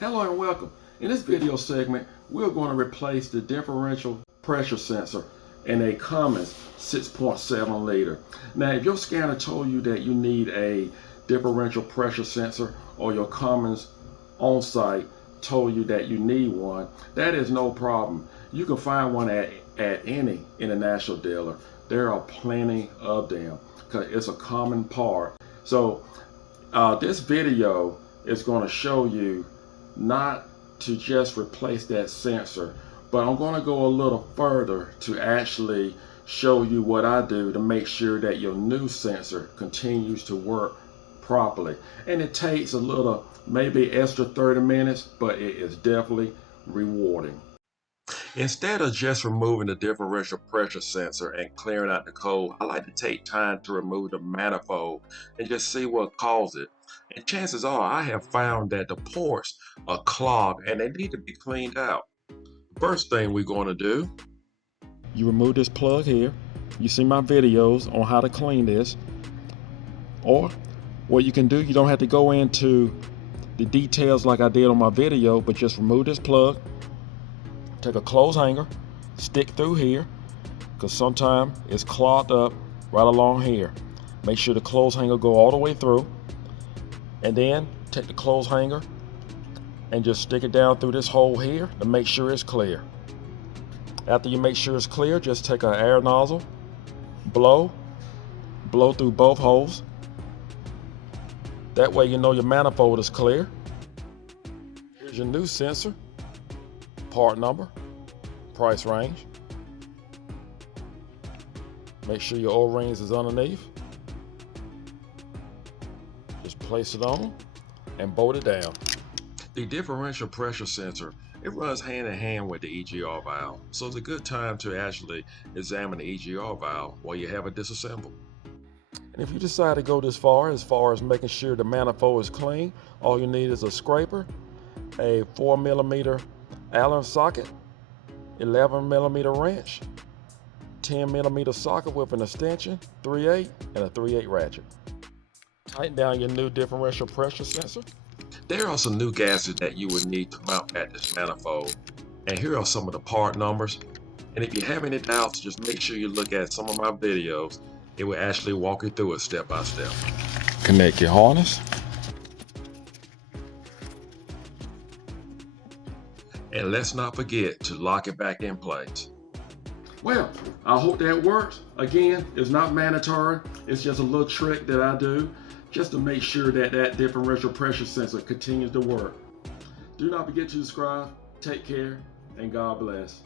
Hello and welcome. In this video segment, we're going to replace the differential pressure sensor in a Cummins 6.7 liter. Now, if your scanner told you that you need a differential pressure sensor, or your Cummins on-site told you that you need one, that is no problem. You can find one at any international dealer. There are plenty of them because it's a common part. So this video is going to show you not to just replace that sensor, but I'm going to go a little further to actually show you what I do to make sure that your new sensor continues to work properly. And it takes a little, maybe extra 30 minutes, but it is definitely rewarding. Instead of just removing the differential pressure sensor and clearing out the code, I like to take time to remove the manifold and just see what caused it. And chances are I have found that the ports are clogged and they need to be cleaned out. First thing we're going to do, you remove this plug here. You see my videos on how to clean this. Or what you can do, you don't have to go into the details like I did on my video, but just remove this plug. Take a clothes hanger, stick through here, because sometimes it's clogged up right along here. Make sure the clothes hanger go all the way through, and then take the clothes hanger and just stick it down through this hole here to make sure it's clear. After you make sure it's clear, just take an air nozzle, blow through both holes. That way you know your manifold is clear. Here's your new sensor. Part number, price range. Make sure your O-rings is underneath. Just place it on and bolt it down. The differential pressure sensor, it runs hand in hand with the EGR valve, so it's a good time to actually examine the EGR valve while you have it disassembled. And if you decide to go this far as making sure the manifold is clean, all you need is a scraper, a 4mm Allen socket, 11mm wrench, 10mm socket with an extension, 3/8, and a 3/8 ratchet. Tighten down your new differential pressure sensor. There are some new gaskets that you would need to mount at this manifold, and here are some of the part numbers. And if you have any doubts, just make sure you look at some of my videos. It will actually walk you through it step by step. Connect your harness. And let's not forget to lock it back in place. Well, I hope that works. Again, it's not mandatory. It's just a little trick that I do just to make sure that that differential pressure sensor continues to work. Do not forget to subscribe. Take care, and God bless.